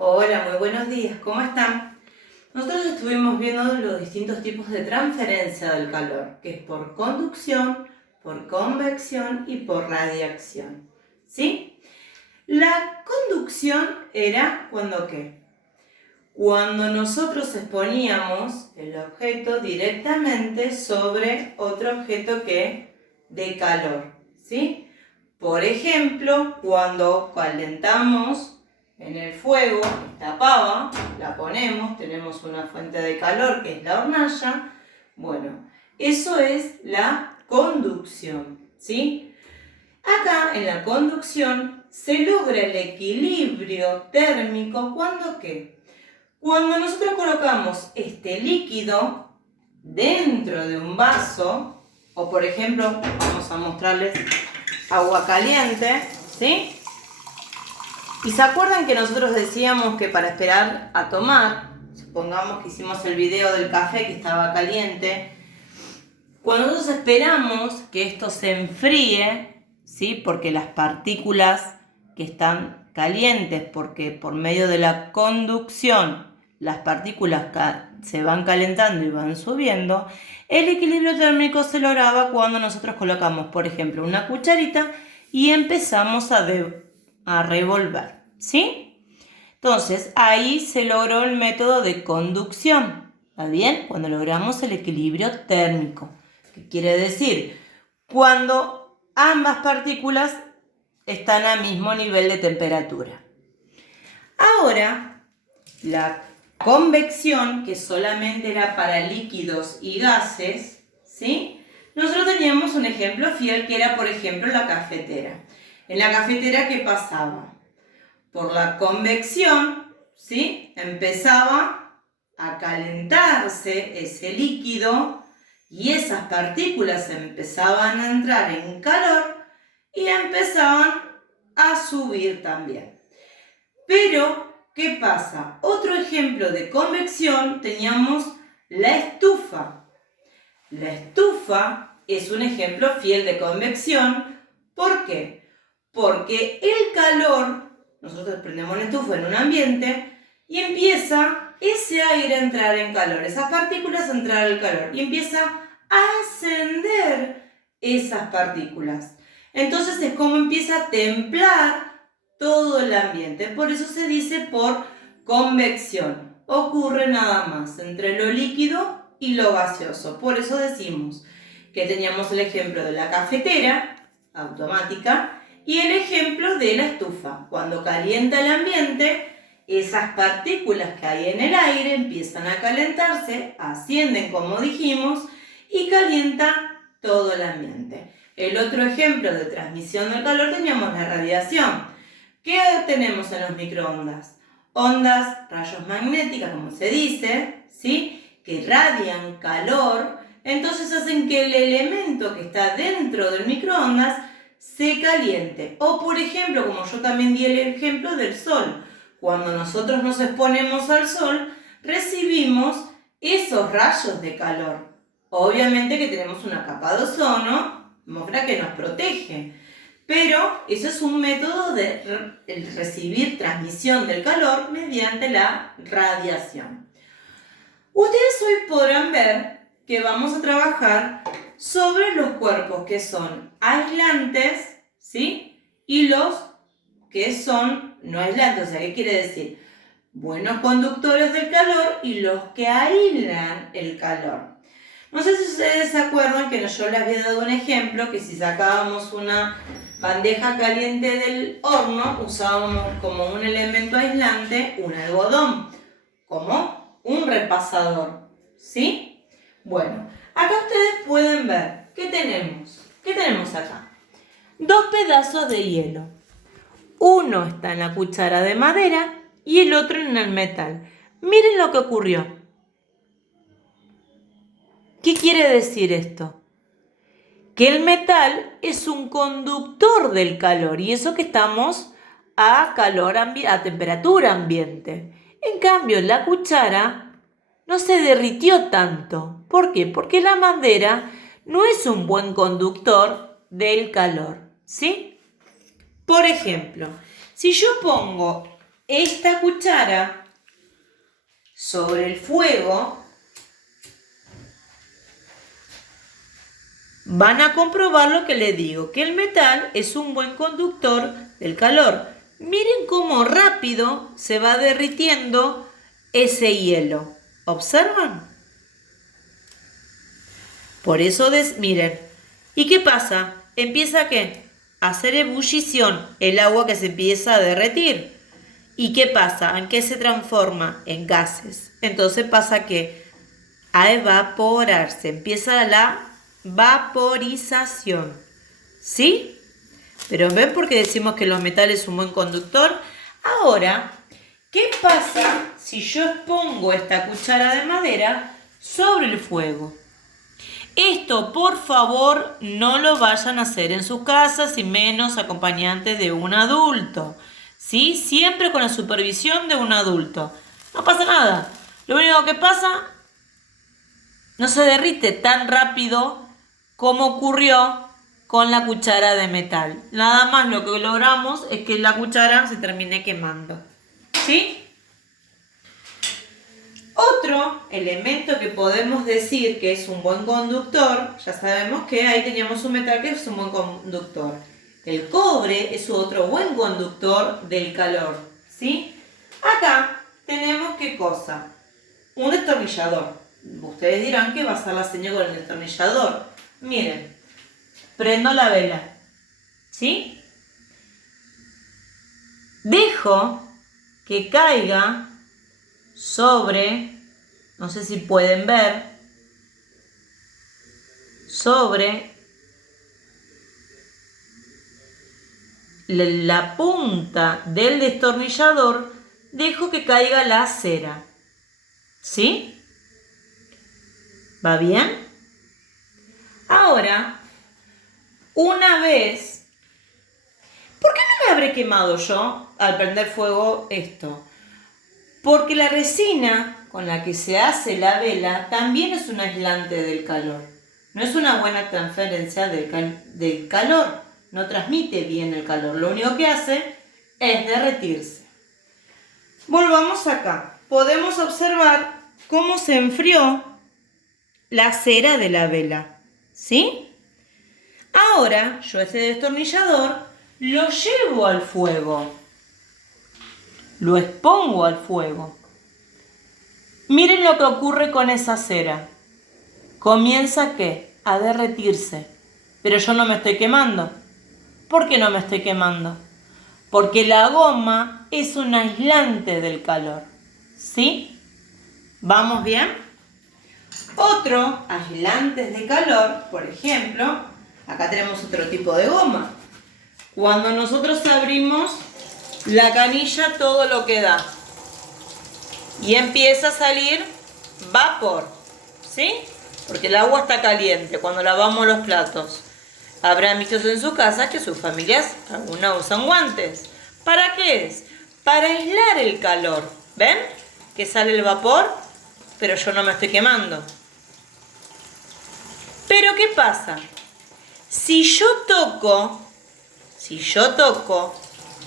Hola, muy buenos días, ¿cómo están? Nosotros estuvimos viendo los distintos tipos de transferencia del calor, que es por conducción, por convección y por radiación, ¿sí? La conducción era cuando ¿qué? Cuando nosotros exponíamos el objeto directamente sobre otro objeto que de calor, ¿sí? Por ejemplo, cuando calentamos en el fuego esta pava, la ponemos, tenemos una fuente de calor que es la hornalla. Bueno, eso es la conducción, ¿sí? Acá en la conducción se logra el equilibrio térmico cuando ¿qué? Cuando nosotros colocamos este líquido dentro de un vaso, o por ejemplo, vamos a mostrarles agua caliente, ¿sí? Y se acuerdan que nosotros decíamos que para esperar a tomar, supongamos que hicimos el video del café que estaba caliente, cuando nosotros esperamos que esto se enfríe, ¿sí? Porque las partículas que están calientes, porque por medio de la conducción las partículas se van calentando y van subiendo, el equilibrio térmico se lograba cuando nosotros colocamos, por ejemplo, una cucharita y empezamos a revolver, ¿sí? Entonces, ahí se logró el método de conducción, ¿está bien? Cuando logramos el equilibrio térmico. ¿Qué quiere decir? Cuando ambas partículas están al mismo nivel de temperatura. Ahora, la convección, que solamente era para líquidos y gases, ¿sí? Nosotros teníamos un ejemplo fiel que era, por ejemplo, la cafetera. En la cafetera, ¿qué pasaba? Por la convección, ¿sí? Empezaba a calentarse ese líquido y esas partículas empezaban a entrar en calor y empezaban a subir también. Pero, ¿qué pasa? Otro ejemplo de convección teníamos la estufa. La estufa es un ejemplo fiel de convección. ¿Por qué? Porque el calor, nosotros prendemos la estufa en un ambiente y empieza ese aire a entrar en calor, esas partículas a entrar al calor y empieza a ascender esas partículas. Entonces es como empieza a templar todo el ambiente. Por eso se dice por convección. Ocurre nada más entre lo líquido y lo gaseoso. Por eso decimos que teníamos el ejemplo de la cafetera automática y el ejemplo de la estufa. Cuando calienta el ambiente, esas partículas que hay en el aire empiezan a calentarse, ascienden como dijimos y calienta todo el ambiente. El otro ejemplo de transmisión del calor teníamos la radiación. ¿Qué tenemos en los microondas? Ondas, rayos magnéticas, como se dice, ¿sí? Que irradian calor, entonces hacen que el elemento que está dentro del microondas se caliente. O por ejemplo, como yo también di el ejemplo del sol, cuando nosotros nos exponemos al sol, recibimos esos rayos de calor. Obviamente que tenemos una capa de ozono, atmósfera que nos protege. Pero eso es un método de recibir transmisión del calor mediante la radiación. Ustedes hoy podrán ver que vamos a trabajar sobre los cuerpos que son aislantes, ¿sí? Y los que son no aislantes. O sea, ¿qué quiere decir? Buenos conductores del calor y los que aíslan el calor. No sé si ustedes se acuerdan que yo les había dado un ejemplo que si sacábamos una bandeja caliente del horno, usábamos como un elemento aislante un algodón, como un repasador, ¿sí? Bueno, acá ustedes pueden ver, ¿qué tenemos? ¿Qué tenemos acá? Dos pedazos de hielo. Uno está en la cuchara de madera y el otro en el metal. Miren lo que ocurrió. ¿Qué quiere decir esto? Que el metal es un conductor del calor y eso que estamos a temperatura ambiente. En cambio, la cuchara no se derritió tanto. ¿Por qué? Porque la madera no es un buen conductor del calor, ¿sí? Por ejemplo, si yo pongo esta cuchara sobre el fuego, van a comprobar lo que les digo, que el metal es un buen conductor del calor. Miren cómo rápido se va derritiendo ese hielo. ¿Observan? Por eso, miren. ¿Y qué pasa? Empieza ¿qué? A hacer ebullición, el agua que se empieza a derretir. ¿Y qué pasa? ¿En qué se transforma? En gases. Entonces pasa que a evaporarse, empieza la vaporización. ¿Sí? Pero ¿ven por qué decimos que los metales son un buen conductor? Ahora, ¿qué pasa si yo pongo esta cuchara de madera sobre el fuego? Esto, por favor, no lo vayan a hacer en sus casas y menos acompañantes de un adulto. ¿Sí? Siempre con la supervisión de un adulto. No pasa nada. Lo único que pasa, no se derrite tan rápido como ocurrió con la cuchara de metal. Nada más lo que logramos es que la cuchara se termine quemando. ¿Sí? Otro elemento que podemos decir que es un buen conductor, ya sabemos que ahí teníamos un metal que es un buen conductor. El cobre es otro buen conductor del calor, ¿sí? Acá tenemos ¿qué cosa? Un destornillador. Ustedes dirán que va a ser la señal con el destornillador. Miren, prendo la vela, ¿sí? Dejo que caiga sobre, no sé si pueden ver, sobre la punta del destornillador, dejo que caiga la cera. ¿Sí? ¿Va bien? Ahora, una vez, ¿por qué no me habré quemado yo al prender fuego esto? Porque la resina con la que se hace la vela también es un aislante del calor. No es una buena transferencia del calor. No transmite bien el calor. Lo único que hace es derretirse. Volvamos acá. Podemos observar cómo se enfrió la cera de la vela. ¿Sí? Ahora yo ese destornillador lo llevo al fuego. Lo expongo al fuego. Miren lo que ocurre con esa cera. Comienza ¿qué? A derretirse. Pero yo no me estoy quemando. ¿Por qué no me estoy quemando? Porque la goma es un aislante del calor. ¿Sí? ¿Vamos bien? Otro aislante de calor, por ejemplo, acá tenemos otro tipo de goma. Cuando nosotros abrimos la canilla, todo lo que da. Y empieza a salir vapor. ¿Sí? Porque el agua está caliente cuando lavamos los platos. Habrán visto en su casa que sus familias, algunas usan guantes. ¿Para qué es? Para aislar el calor. ¿Ven? Que sale el vapor, pero yo no me estoy quemando. Pero ¿qué pasa? Si yo toco,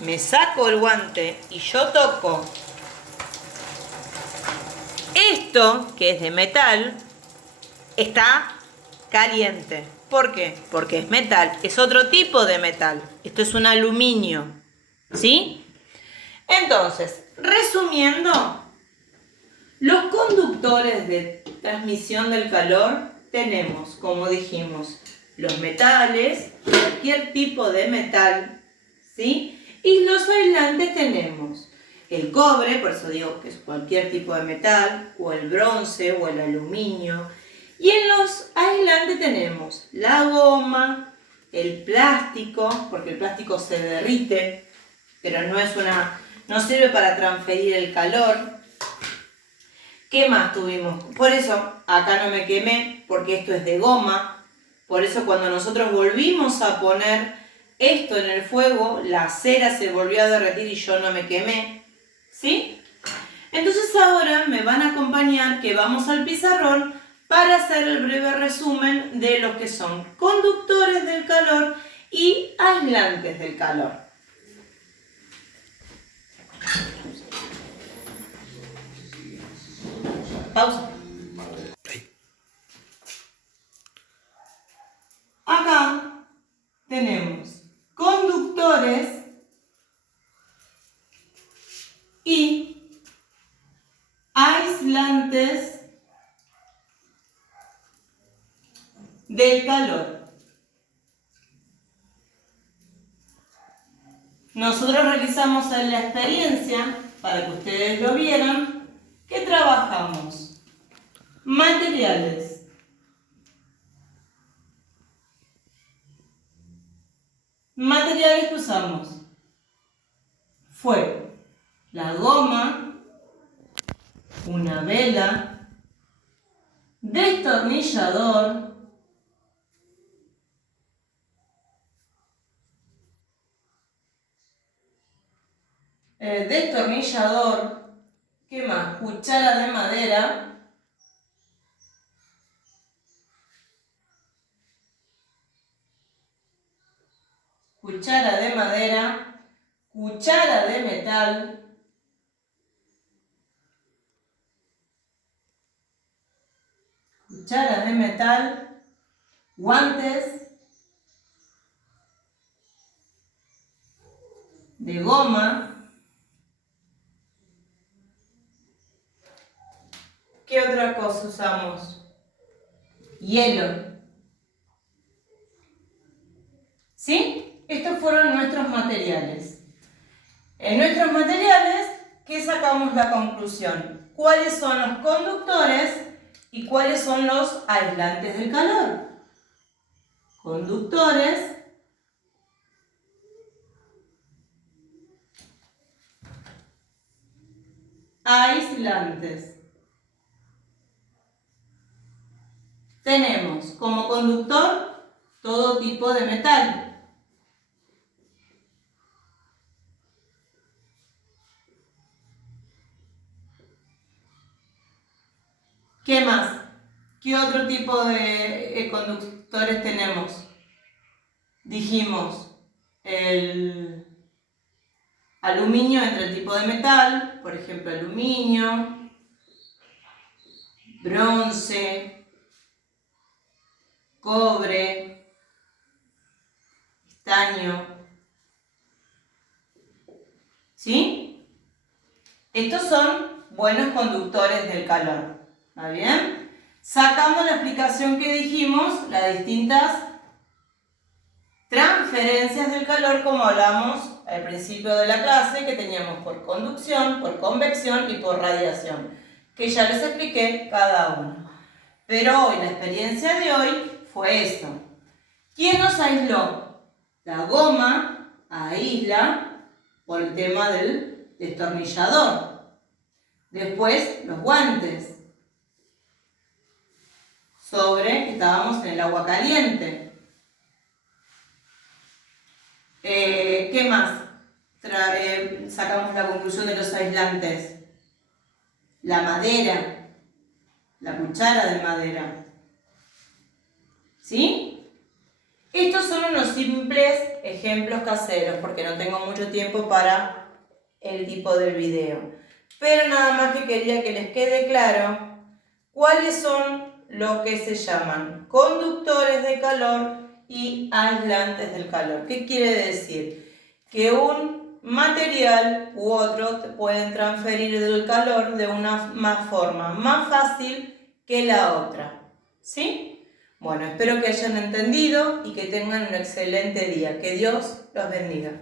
me saco el guante y yo toco esto, que es de metal, está caliente. ¿Por qué? Porque es metal, es otro tipo de metal. Esto es un aluminio, ¿sí? Entonces, resumiendo, los conductores de transmisión del calor tenemos, como dijimos, los metales, cualquier tipo de metal, ¿sí? Y los aislantes tenemos el cobre, por eso digo que es cualquier tipo de metal, o el bronce, o el aluminio. Y en los aislantes tenemos la goma, el plástico, porque el plástico se derrite, pero no sirve para transferir el calor. ¿Qué más tuvimos? Por eso acá no me quemé, porque esto es de goma. Por eso cuando nosotros volvimos a poner esto en el fuego, la cera se volvió a derretir y yo no me quemé. ¿Sí? Entonces ahora me van a acompañar que vamos al pizarrón para hacer el breve resumen de lo que son conductores del calor y aislantes del calor. Pausa. Acá tenemos conductores y aislantes del calor. Nosotros realizamos en la experiencia, para que ustedes lo vieran, que trabajamos materiales, que usamos fue la goma, una vela, destornillador, ¿qué más? Cuchara de madera, cuchara de metal, guantes de goma. ¿Qué otra cosa usamos? Hielo. ¿Sí? Estos fueron nuestros materiales. En nuestros materiales, ¿qué sacamos la conclusión? ¿Cuáles son los conductores y cuáles son los aislantes del calor? Conductores, aislantes. Tenemos como conductor todo tipo de metal. ¿Qué más? ¿Qué otro tipo de conductores tenemos? Dijimos el aluminio entre el tipo de metal, por ejemplo aluminio, bronce, cobre, estaño. ¿Sí? Estos son buenos conductores del calor. ¿Está bien? Sacamos la explicación que dijimos, las distintas transferencias del calor, como hablamos al principio de la clase, que teníamos por conducción, por convección y por radiación, que ya les expliqué cada uno. Pero hoy, la experiencia de hoy fue esto. ¿Quién nos aisló? La goma aísla por el tema del destornillador. Después, los guantes. Que estábamos en el agua caliente. ¿Qué más? Sacamos la conclusión de los aislantes. La madera, la cuchara de madera. ¿Sí? Estos son unos simples ejemplos caseros, porque no tengo mucho tiempo para el tipo del video. Pero nada más que quería que les quede claro cuáles son lo que se llaman conductores de calor y aislantes del calor. ¿Qué quiere decir? Que un material u otro te pueden transferir el calor de una forma más fácil que la otra. ¿Sí? Bueno, espero que hayan entendido y que tengan un excelente día. Que Dios los bendiga.